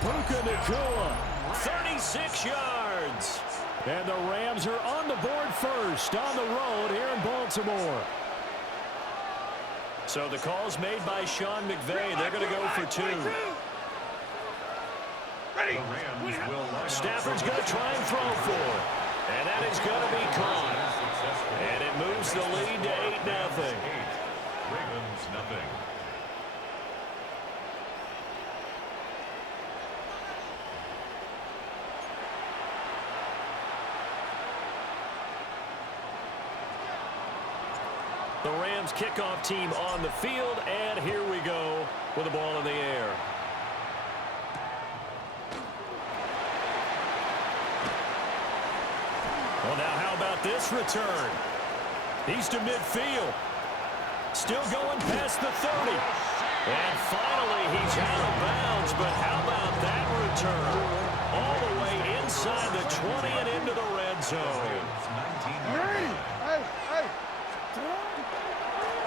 Puka Nacua, 36 yards. And the Rams are on the board first on the road here in Baltimore. So the call's made by Sean McVay. They're going to go for 2. Stafford's going to try and throw for it. And that is going to be caught. And it moves the lead to 8-0. Ravens nothing. The Rams kickoff team on the field, and here we go with the ball in the air. Well, now how about this return? He's to midfield. Still going past the 30. And finally, he's out of bounds, but how about that return? All the way inside the 20 and into the red zone.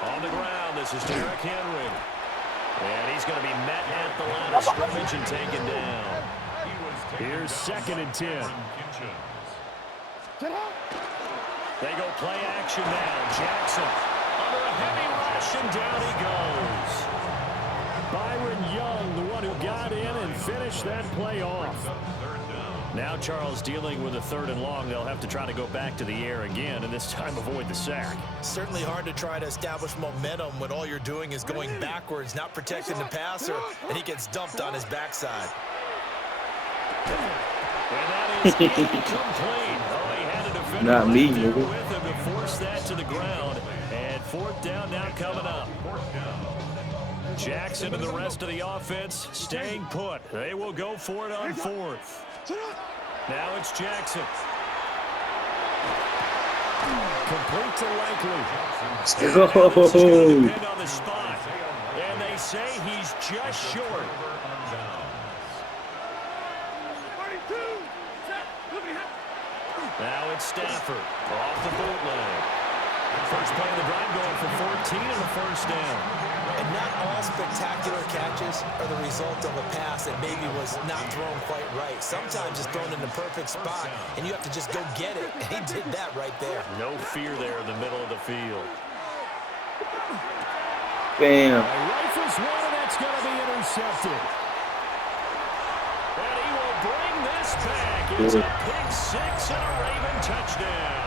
On the ground, this is Derrick Henry. And he's going to be met at the line of scrimmage and taken down. Here's 2nd and 10. They go play action now. Jackson under a heavy rush, and down he goes. Byron Young, the one who got in and finished that play off. Now Charles dealing with a 3rd and long. They'll have to try to go back to the air again, and this time avoid the sack. Certainly hard to try to establish momentum when all you're doing is going backwards, not protecting the passer, and he gets dumped on his backside. And that is incomplete. Oh, he had a defender Not me, right there nigga. with him to force that to the ground. And 4th down now coming up. Jackson and the rest of the offense staying put. They will go for it on 4th. Now it's Jackson. Complete to Likely. Pinned on the spot. And they say he's just short. Now it's Stafford off the bootleg. First play of the drive going for 14 and a 1st down. And not all spectacular catches are the result of a pass that maybe was not thrown quite right. Sometimes it's thrown in the perfect spot, and you have to just go get it. And he did that right there. No fear there in the middle of the field. Bam. Rifles one, and that's going to be intercepted. And he will bring this back. It's a pick 6 and a Raven touchdown.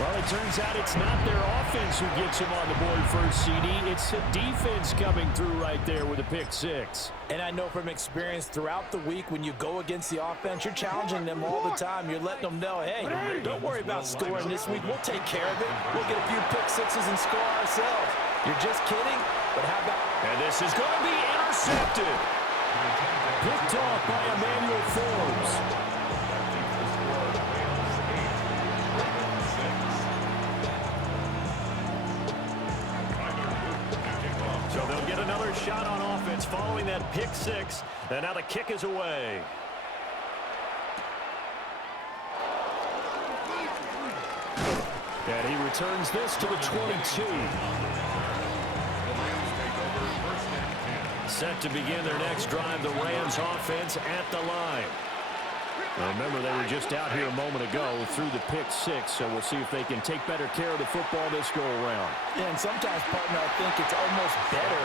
Well, it turns out it's not their offense who gets him on the board first, CD. It's the defense coming through right there with a pick 6. And I know from experience throughout the week when you go against the offense, you're challenging them all the time. You're letting them know, hey, don't worry about scoring this week. We'll take care of it. We'll get a few pick 6s and score ourselves. You're just kidding? But how about... And this is going to be intercepted. Picked off by Emmanuel Forbes. So they'll get another shot on offense following that pick 6. And now the kick is away. And he returns this to the 22. Set to begin their next drive, the Rams offense at the line. Now remember, they were just out here a moment ago through the pick 6, so we'll see if they can take better care of the football this go-around. Yeah, and sometimes, partner, I think it's almost better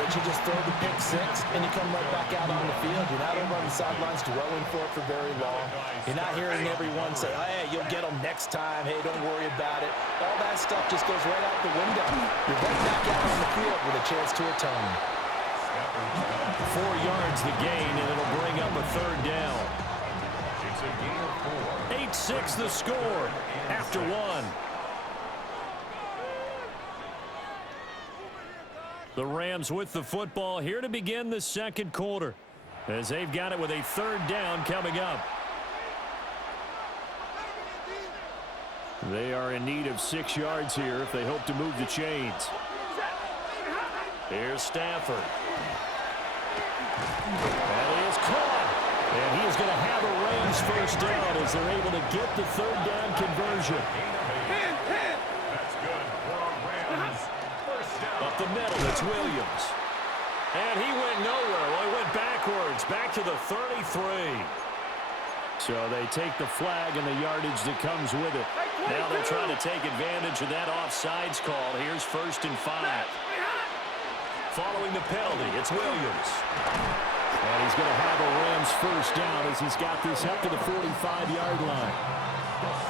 that you just throw the pick 6 and you come right back out on the field. You're not over on the sidelines dwelling for it for very long. You're not hearing everyone say, hey, you'll get them next time. Hey, don't worry about it. All that stuff just goes right out the window. You're right back out on the field with a chance to atone. 4 yards the gain, and it'll bring up a 3rd down. 8-6 the score after 1. The Rams with the football here to begin the 2nd quarter, as they've got it with a 3rd down coming up. They are in need of 6 yards here if they hope to move the chains. Here's Stafford. That is caught. And he is going to have a Rams first down as they're able to get the 3rd down conversion. Up the middle, it's Williams. And he went nowhere. Well, he went backwards, back to the 33. So they take the flag and the yardage that comes with it. Now they're trying to take advantage of that offsides call. Here's 1st and 5. Following the penalty, it's Williams. And he's going to have a Rams first down as he's got this up to the 45-yard line.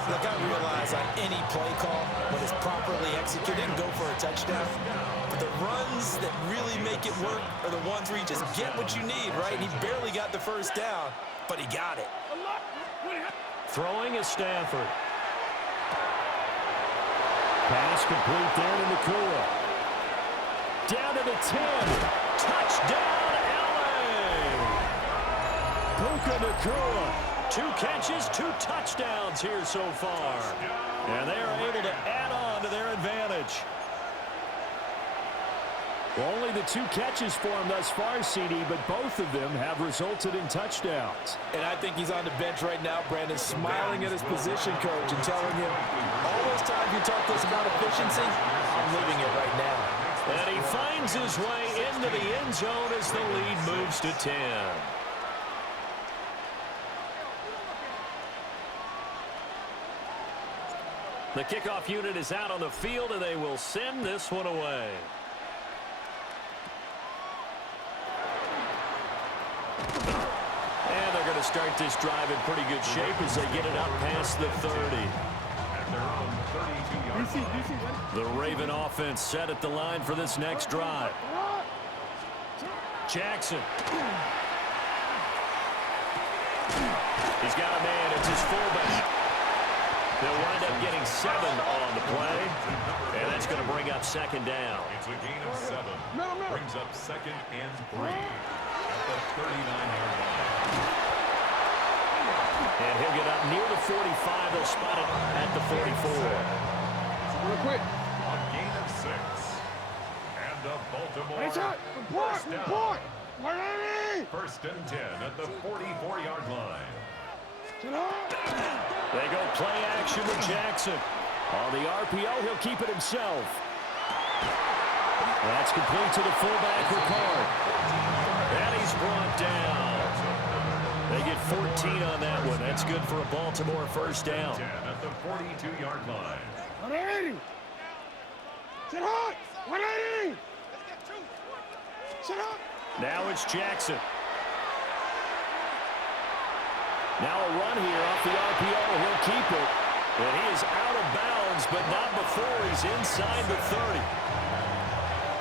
Look, I realize on any play call, when it's properly executed, and go for a touchdown. But the runs that really make it work are the ones where you just get what you need, right? And he barely got the first down, but he got it. Throwing is Stafford. Pass complete there to Nakua. Down to the 10. Touchdown, L.A. Puka Nakua. 2 catches, 2 touchdowns here so far. And they are able to add on to their advantage. Only the 2 catches for him thus far, CD, but both of them have resulted in touchdowns. And I think he's on the bench right now, Brandon, smiling at his position coach and telling him, all those times you talk to us about efficiency, I'm living it right now. And he finds his way into the end zone as the lead moves to 10. The kickoff unit is out on the field, and they will send this one away. And they're going to start this drive in pretty good shape as they get it up past the 30. The Raven offense set at the line for this next drive. Jackson. He's got a man. It's his fullback. They'll wind up getting 7 on the play, and that's going to bring up 2nd down. It's a gain of 7. Brings up 2nd and 3 at the 39-yard line. And he'll get up near the 45. They'll spot it at the 44. Real quick. A gain of 6. And a Baltimore first down. 1st and 10 at the 44-yard line. They go play action with Jackson. On the RPO, he'll keep it himself. That's complete to the fullback, Ricard. And he's brought down. They get 14 on that one. That's good for a Baltimore first down. 10 at the 42-yard line. 180. Sit hot. 180. Sit hot. Now it's Jackson. Now a run here off the RPO. He'll keep it. And he is out of bounds, but not before he's inside the 30.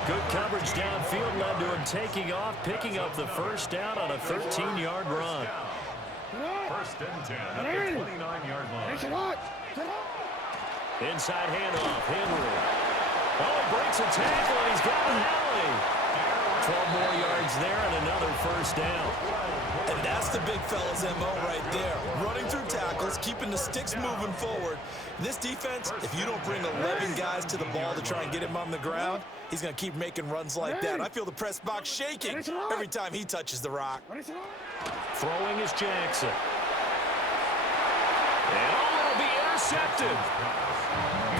Good coverage downfield led to him taking off, picking up the first down on a 13-yard run. 1st and 10 at the 29-yard line. Inside handoff, Henry. Oh, he breaks a tackle, and he's got Alley. 12 more yards there and another first down. And that's the big fella's MO right there. Running through tackles, keeping the sticks moving forward. This defense, if you don't bring 11 guys to the ball to try and get him on the ground, he's going to keep making runs like that. I feel the press box shaking every time he touches the rock. Throwing is Jackson. And it'll be intercepted.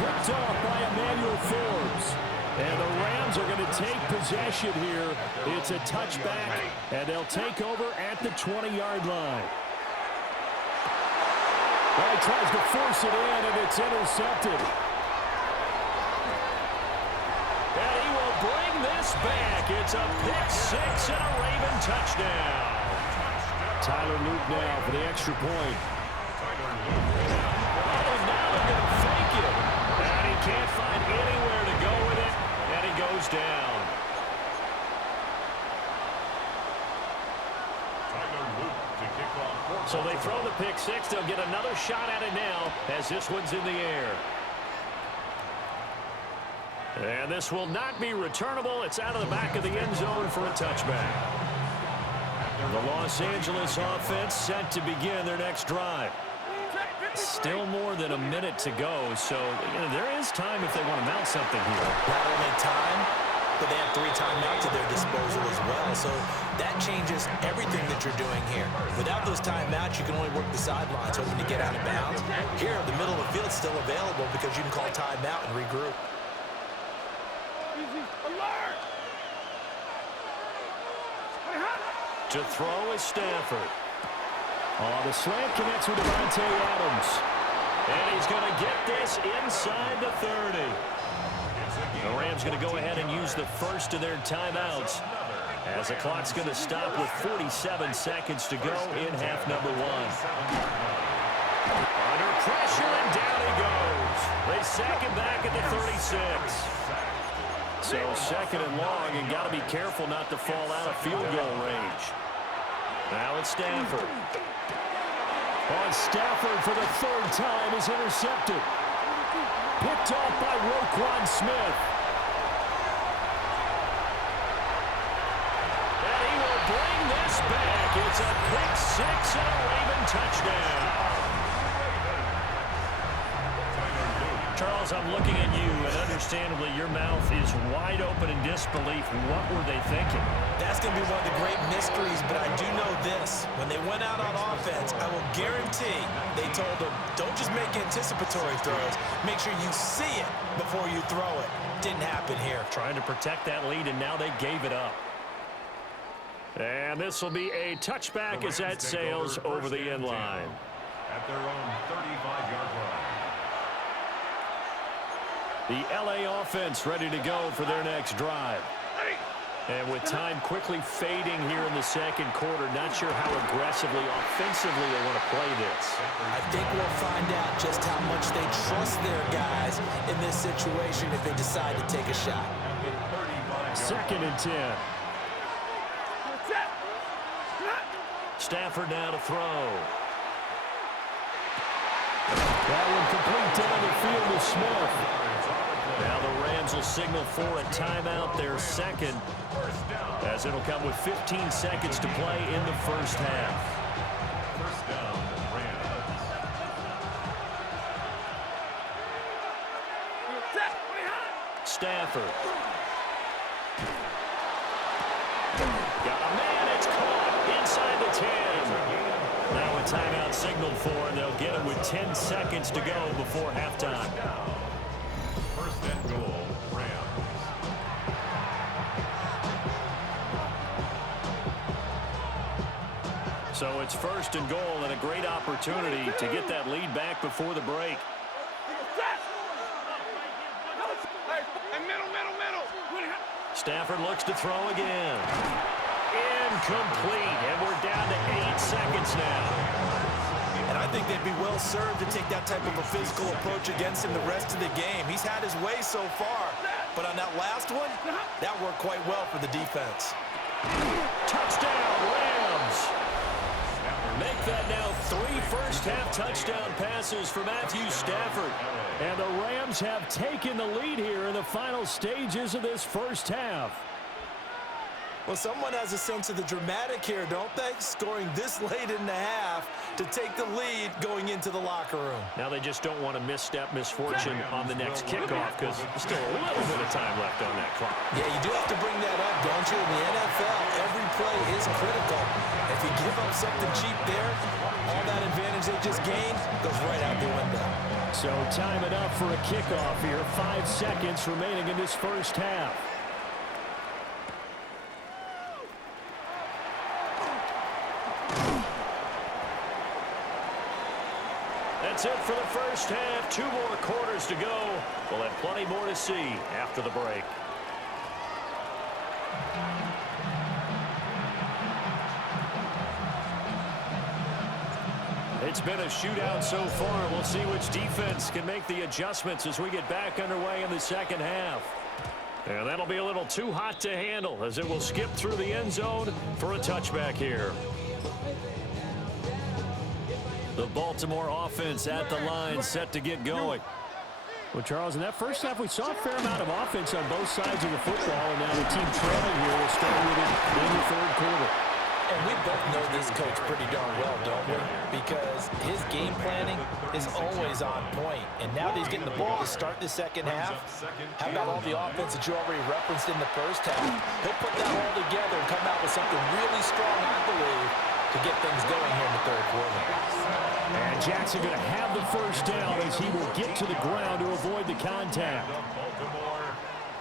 Picked off by Emmanuel Forbes. And the Rams are going to take possession here. It's a touchback, and they'll take over at the 20-yard line. Well, he tries to force it in, and it's intercepted. And he will bring this back. It's a pick-6 and a Raven touchdown. Tyler Luke now for the extra point. Oh, now they're going to fake it. And he can't find anywhere to go with it. And he goes down. So they throw the pick-6. They'll get another shot at it now as this one's in the air. And this will not be returnable. It's out of the back of the end zone for a touchback. The Los Angeles offense set to begin their next drive. Still more than a minute to go, so there is time if they want to mount something here. Not only time, but they have 3 timeouts at their disposal as well, so that changes everything that you're doing here. Without those timeouts, you can only work the sidelines, hoping to get out of bounds. Here, the middle of the field's still available because you can call timeout and regroup. To throw is Stafford. Oh, the slant connects with Devontae Adams. And he's going to get this inside the 30. The Rams going to go ahead and use the first of their timeouts, as the clock's going to stop with 47 seconds to go in half number 1. Under pressure, and down he goes. They sack him back at the 36. So second and long, and got to be careful not to fall out of field goal range. Now it's Stafford. On Stafford for the third time is intercepted. Picked off by Roquan Smith. And he will bring this back. It's a pick six and a Raven touchdown. Charles, I'm looking at you, and understandably your mouth is wide open in disbelief. What were they thinking? That's going to be one of the great mysteries, but I do know this. When they went out on offense, I will guarantee they told them, don't just make anticipatory throws. Make sure you see it before you throw it. Didn't happen here. Trying to protect that lead, and now they gave it up. And this will be a touchback as that sails over the end line. At their own 35-yard line. The LA offense ready to go for their next drive. And with time quickly fading here in the second quarter, not sure how aggressively, offensively they want to play this. I think we'll find out just how much they trust their guys in this situation if they decide to take a shot. Second and 10. Stafford now to throw. That one complete down the field to Smith. Now the Rams will signal for a timeout, their second, as it'll come with 15 seconds to play in the first half. First down, Rams. Stafford. Got a man, it's caught inside the 10. Now a timeout signaled for, and they'll get it with 10 seconds to go before halftime. First and goal, Rams. So it's first and goal, and a great opportunity to get that lead back before the break. Stafford looks to throw again. Incomplete, and we're down to 8 seconds now. And I think they'd be well served to take that type of a physical approach against him the rest of the game. He's had his way so far, but on that last one, that worked quite well for the defense. Touchdown, Rams! Make that now 3 first-half touchdown passes for Matthew Stafford. And the Rams have taken the lead here in the final stages of this first half. Well, someone has a sense of the dramatic here, don't they? Scoring this late in the half to take the lead going into the locker room. Now they just don't want to misstep misfortune on the next kickoff because there's still a little bit of time left on that clock. Yeah, you do have to bring that up, don't you? In the NFL, every play is critical. If you give up something cheap there, all that advantage they just gained goes right out the window. So time it up for a kickoff here. 5 seconds remaining in this first half. That's it for the first half. 2 more quarters to go. We'll have plenty more to see after the break. It's been a shootout so far. We'll see which defense can make the adjustments as we get back underway in the second half. And that'll be a little too hot to handle as it will skip through the end zone for a touchback here. The Baltimore offense at the line, set to get going. Well, Charles, in that first half, we saw a fair amount of offense on both sides of the football, and now the team trailing here will start with it in the third quarter. And we both know this coach pretty darn well, don't we? Because his game planning is always on point. And now that he's getting the ball to start the second half, how about all the offense that you already referenced in the first half? He'll put that all together and come out with something really strong, I believe, to get things going here in the third quarter. And Jackson going to have the first down as he will get to the ground to avoid the contact. Baltimore,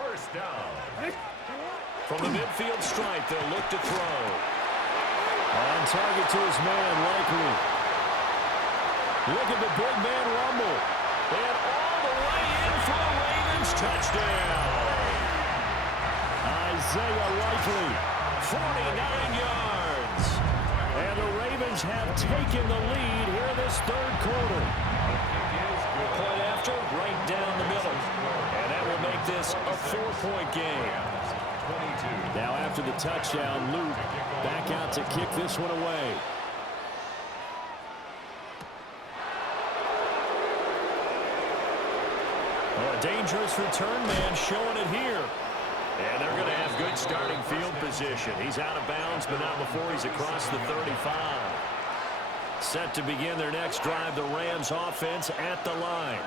first down. From the midfield stripe, they'll look to throw. On target to his man, likely. Look at the big man rumble. And all the way in for a Ravens touchdown. Isaiah Likely, 49 yards. And the Ravens have taken the lead here in this third quarter. Point after, right down the middle. And that will make this a 4-point game. Now after the touchdown, Luke back out to kick this one away. Oh, a dangerous return man showing it here. And they're going to have good starting field position. He's out of bounds, but not before he's across the 35. Set to begin their next drive, the Rams offense at the line.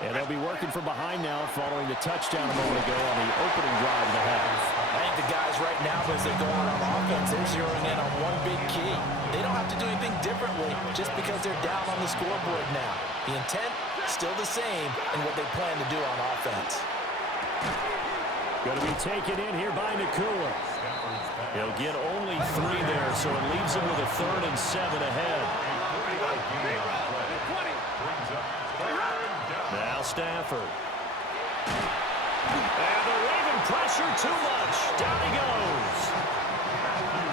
And they'll be working from behind now following the touchdown a moment ago on the opening drive of the half. I think the guys right now, as they go out on offense, they're zeroing in on one big key. They don't have to do anything differently just because they're down on the scoreboard now. The intent, still the same in what they plan to do on offense. Going to be taken in here by Nakua. He'll get only 3 there, so it leaves him with a 3rd and 7 ahead. Now Stafford. And the Raven pressure too much. Down he goes.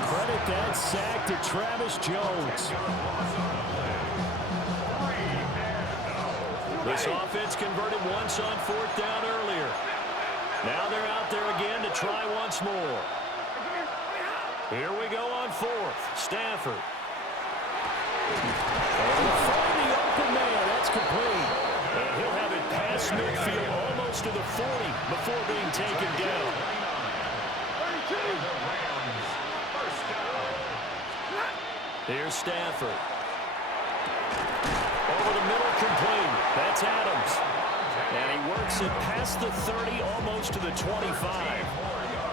Credit that sack to Travis Jones. This offense converted once on 4th down earlier. Now they're out there again to try once more. Here we go on 4th. Stafford. And we'll find the open man. That's complete. And he'll have it past midfield almost to the 40 before being taken down. Here's Stafford. Over the middle, complete. That's Adams. And he works it past the 30, almost to the 25.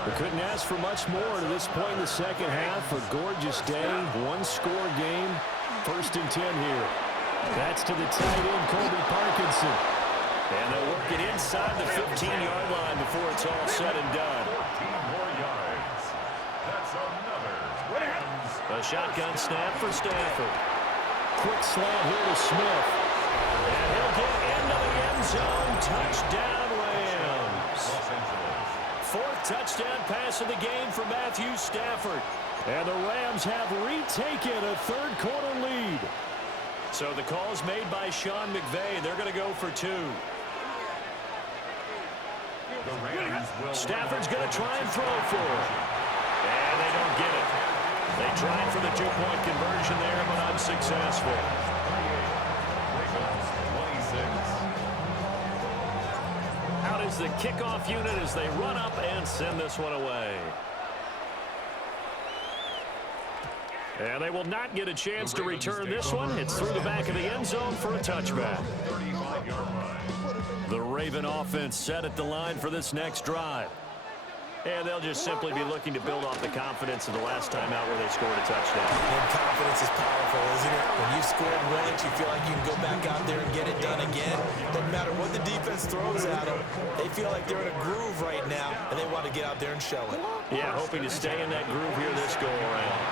We couldn't ask for much more to this point in the second half. A gorgeous day, one-score game. 1st and 10 here. That's to the tight end, Colby Parkinson. And they'll work it inside the 15-yard line before it's all said and done. 14 more yards. That's another Rams. A shotgun snap for Stafford. Quick slant here to Smith. And he'll get into the end zone. Touchdown, Rams. 4th touchdown pass of the game for Matthew Stafford. And the Rams have retaken a third-quarter lead. So the call's made by Sean McVay. They're going to go for 2. Stafford's going to try and throw for it. And they don't get it. They tried for the 2-point conversion there, but unsuccessful. Out is the kickoff unit as they run up and send this one away. And they will not get a chance to return this one. It's through the back of the end zone for a touchback. The Raven offense set at the line for this next drive. And they'll just simply be looking to build off the confidence of the last time out where they scored a touchdown. And confidence is powerful, isn't it? When you've scored once, you feel like you can go back out there and get it done again. Doesn't matter what the defense throws at them. They feel like they're in a groove right now, and they want to get out there and show it. Yeah, hoping to stay in that groove here this go-around.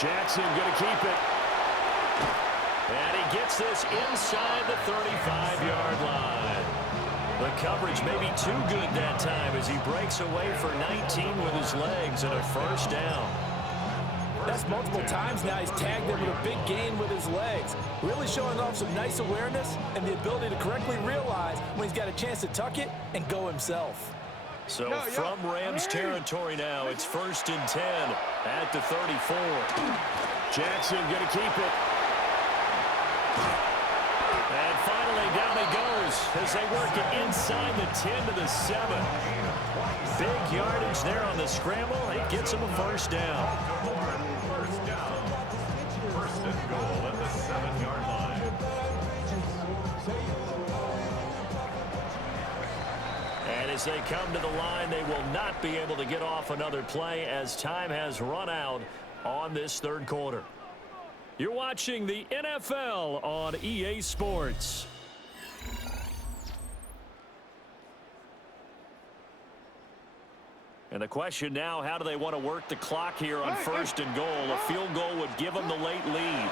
Jackson going to keep it. And he gets this inside the 35-yard line. The coverage may be too good that time as he breaks away for 19 with his legs and a 1st down. That's multiple times now he's tagged them with a big gain with his legs. Really showing off some nice awareness and the ability to correctly realize when he's got a chance to tuck it and go himself. So from Rams territory now, it's 1st and 10 at the 34. Jackson going to keep it. And finally, down he goes as they work it inside the 10 to the 7. Big yardage there on the scramble. It gets him a 1st down. 1st and goal at the 7-yard line. And as they come to the line, they will not be able to get off another play as time has run out on this third quarter. You're watching the NFL on EA Sports. And the question now, how do they want to work the clock here on first and goal? A field goal would give them the late lead.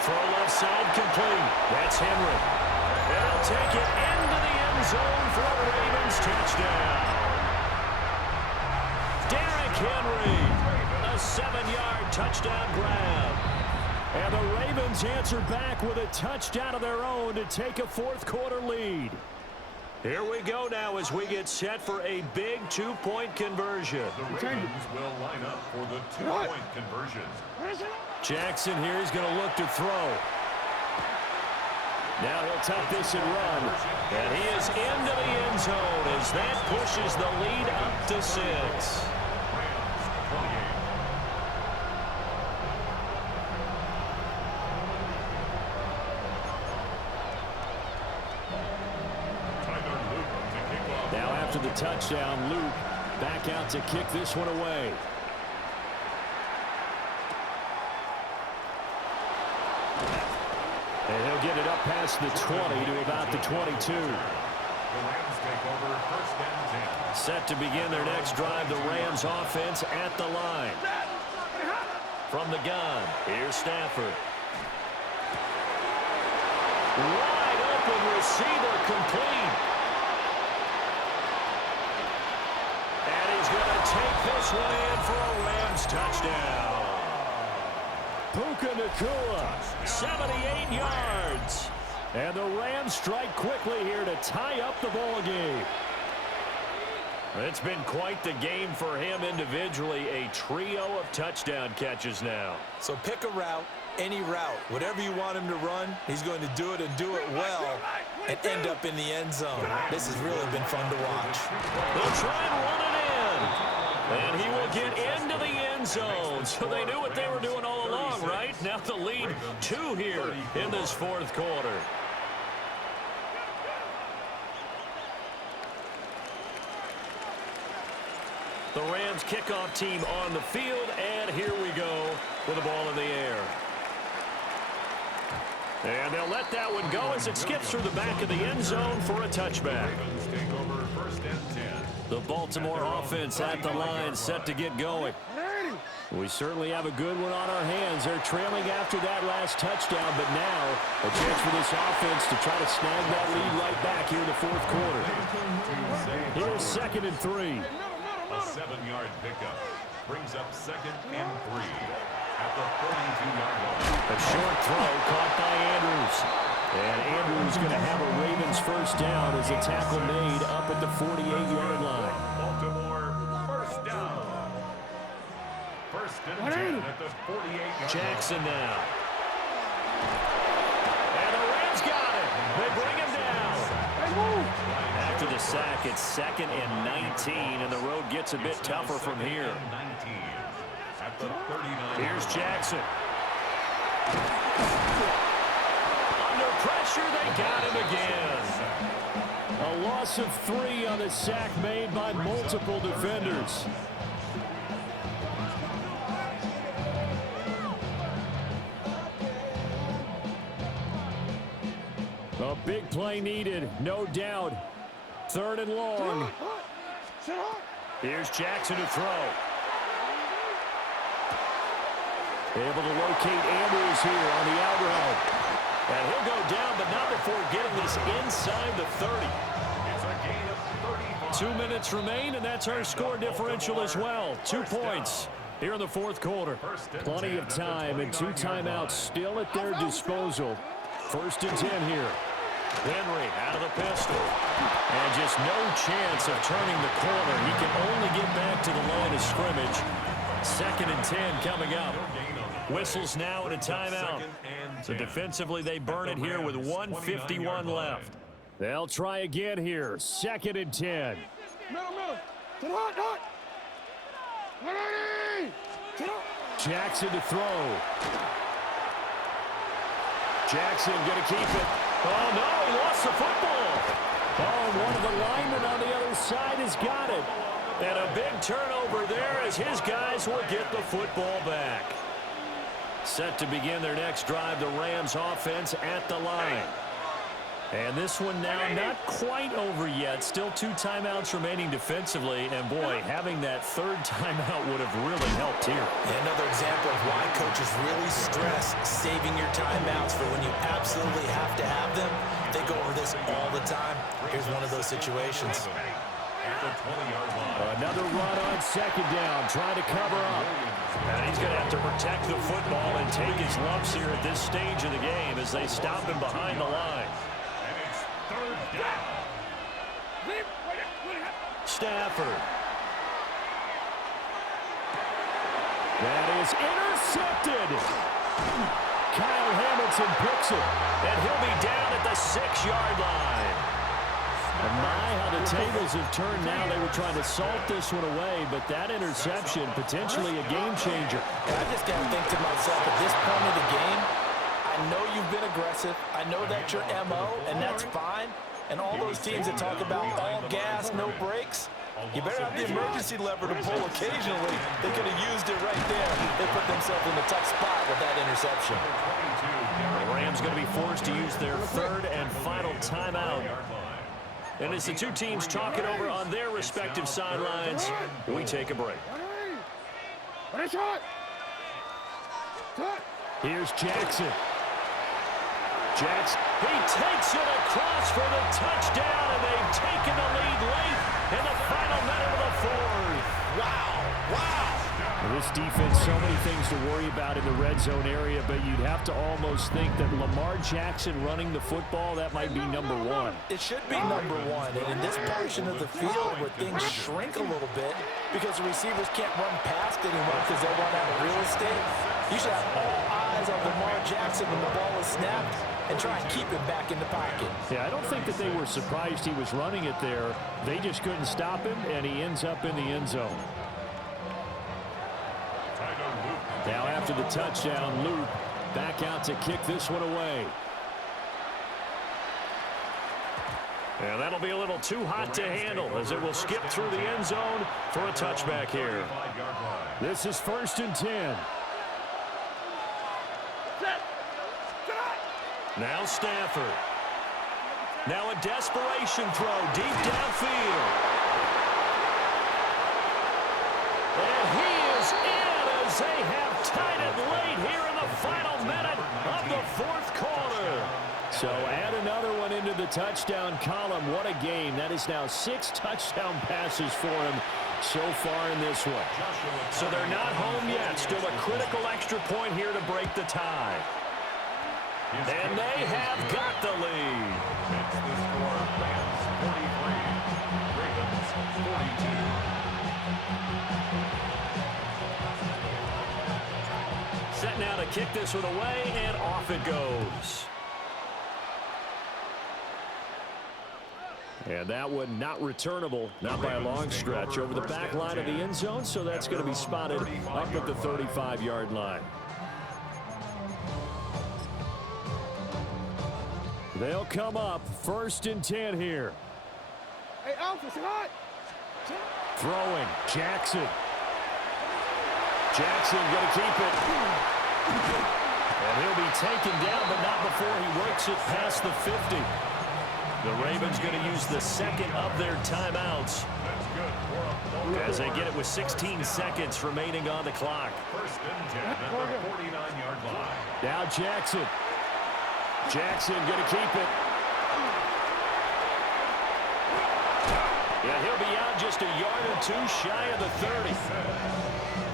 Throw left side complete. That's Henry. They'll take it into the end zone for a Ravens touchdown. Derrick Henry, a 7-yard touchdown grab. And the Ravens answer back with a touchdown of their own to take a fourth-quarter lead. Here we go now as we get set for a big two-point conversion. The Ravens will line up for the two-point conversion. Jackson here is going to look to throw. Now he'll tuck this and run. And he is into the end zone as that pushes the lead up to 6. Rams 28. Now after the touchdown, Luke back out to kick this one away. And he'll get it up past the 20 to about the 22. The Rams take over first and 10. Set to begin their next drive, the Rams offense at the line. From the gun, here's Stafford. Wide open receiver complete. And he's going to take this one in for a Rams touchdown. Puka Nacua, 78 yards. And the Rams strike quickly here to tie up the ball game. It's been quite the game for him individually. A trio of touchdown catches now. So pick a route, any route. Whatever you want him to run, he's going to do it and do it well and end up in the end zone. This has really been fun to watch. They'll try and run it in. And he will get into the end zone. So they knew what they were doing all along, right? Now the lead 2 here in this fourth quarter. The Rams kickoff team on the field, and here we go with the ball in the air. And they'll let that one go as it skips through the back of the end zone for a touchback. Ravens take over first and 10. The Baltimore offense at the line, set to get going. We certainly have a good one on our hands. They're trailing after that last touchdown, but now a chance for this offense to try to snag that lead right back here in the fourth quarter. Here's 2nd and 3. A 7-yard pickup brings up 2nd and 3 at the 42-yard line. A short throw caught by Andrews. And Andrews going to have a Ravens first down as a tackle made up at the 48-yard line. Baltimore first down. First and 10 at the 48-yard line. Jackson now. And the Rams got it. They bring him down. After the sack, it's 2nd and 19, and the road gets a bit tougher from here. 19 at the 39. Here's Jackson. Under pressure, they got him again. A loss of 3 on the sack made by multiple defenders. A big play needed, no doubt. 3rd and long. Here's Jackson to throw. Able to locate Andrews here on the out route. And he'll go down, but not before getting this inside the 30. It's a gain of 35. 2 minutes remain, and that's our score differential as well. 2 points here in the fourth quarter. Plenty of time and 2 timeouts still at their disposal. 1st and 10 here. Henry out of the pistol. And just no chance of turning the corner. He can only get back to the line of scrimmage. 2nd and 10 coming up. Whistles now and a timeout. So defensively they burn it here with 1:51 left. They'll try again here. 2nd and 10. Jackson to throw. Jackson going to keep it. Oh, no, he lost the football. Oh, and one of the linemen on the other side has got it. And a big turnover there as his guys will get the football back. Set to begin their next drive, the Rams offense at the line. And this one now not quite over yet. Still 2 timeouts remaining defensively. And, boy, having that 3rd timeout would have really helped here. Yeah, another example of why coaches really stress saving your timeouts for when you absolutely have to have them. They go over this all the time. Here's one of those situations. Another run on 2nd down, trying to cover up. And he's going to have to protect the football and take his lumps here at this stage of the game as they stop him behind the line. Stafford. That is intercepted. Kyle Hamilton picks it, and he'll be down at the 6-yard line. And my, how the tables have turned now. They were trying to salt this one away, but that interception, potentially a game changer. I just got to think to myself, at this point of the game, I know you've been aggressive. I know that's your MO, and that's fine. And all those teams that talk about all gas, no brakes, you better have the emergency lever to pull occasionally. They could have used it right there. They put themselves in a tough spot with that interception. The Rams going to be forced to use their 3rd and final timeout. And as the 2 teams talk it over on their respective sidelines, we take a break. Here's Jackson. He takes it across for the touchdown, and they've taken the lead late in the final minute of the 4th. Wow. This defense, so many things to worry about in the red zone area, but you'd have to almost think that Lamar Jackson running the football, that might be number 1. It should be number 1, and in this portion of the field where things shrink a little bit because the receivers can't run past anyone because they'll run out of real estate, you should have all eyes on Lamar Jackson when the ball is snapped and try and keep him back in the pocket. Yeah, I don't think that they were surprised he was running it there. They just couldn't stop him, and he ends up in the end zone. Now after the touchdown, Luke back out to kick this one away. And that'll be a little too hot to handle as it will skip through the end zone for a touchback here. This is 1st and 10. Now Stafford. Now a desperation throw deep downfield. And he is in as they have tied it late here in the final minute of the 4th quarter. So add another one into the touchdown column. What a game. That is now 6 touchdown passes for him so far in this one. So they're not home yet. Still a critical extra point here to break the tie. And they have got the lead. It's the score, Rams 43, Ravens 42. Set now to kick this one away, and off it goes. And that one not returnable, not by a long stretch, over the back line of the end zone, so that's going to be spotted up at the 35-yard line. They'll come up 1st and 10 here. Hey, Alpha, it's hot. Throwing, Jackson. Jackson going to keep it. And he'll be taken down, but not before he works it past the 50. The Ravens going to use the 2nd of their timeouts as they get it with 16 seconds remaining on the clock. 1st and 10 at the 49-yard line. Now Jackson. Jackson going to keep it. Yeah, he'll be out just a yard or 2 shy of the 30.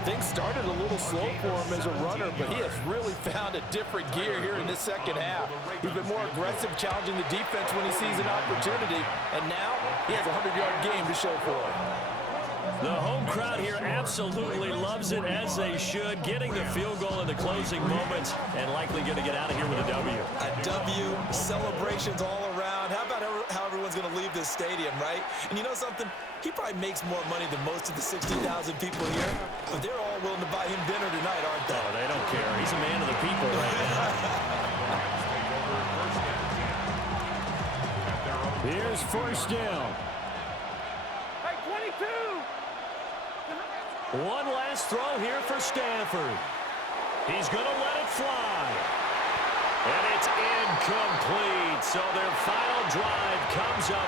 Things started a little slow for him as a runner, but he has really found a different gear here in this 2nd half. He's been more aggressive, challenging the defense when he sees an opportunity, and now he has a 100-yard game to show for it. The home crowd here absolutely loves it, as they should, getting the field goal in the closing moments and likely going to get out of here with a W. A W, celebrations all around. How about how everyone's going to leave this stadium, right? And you know something? He probably makes more money than most of the 60,000 people here, but they're all willing to buy him dinner tonight, aren't they? Oh, they don't care. He's a man of the people right now. Here's 1st down. Hey, 22. One last throw here for Stafford. He's going to let it fly. And it's incomplete. So their final drive comes up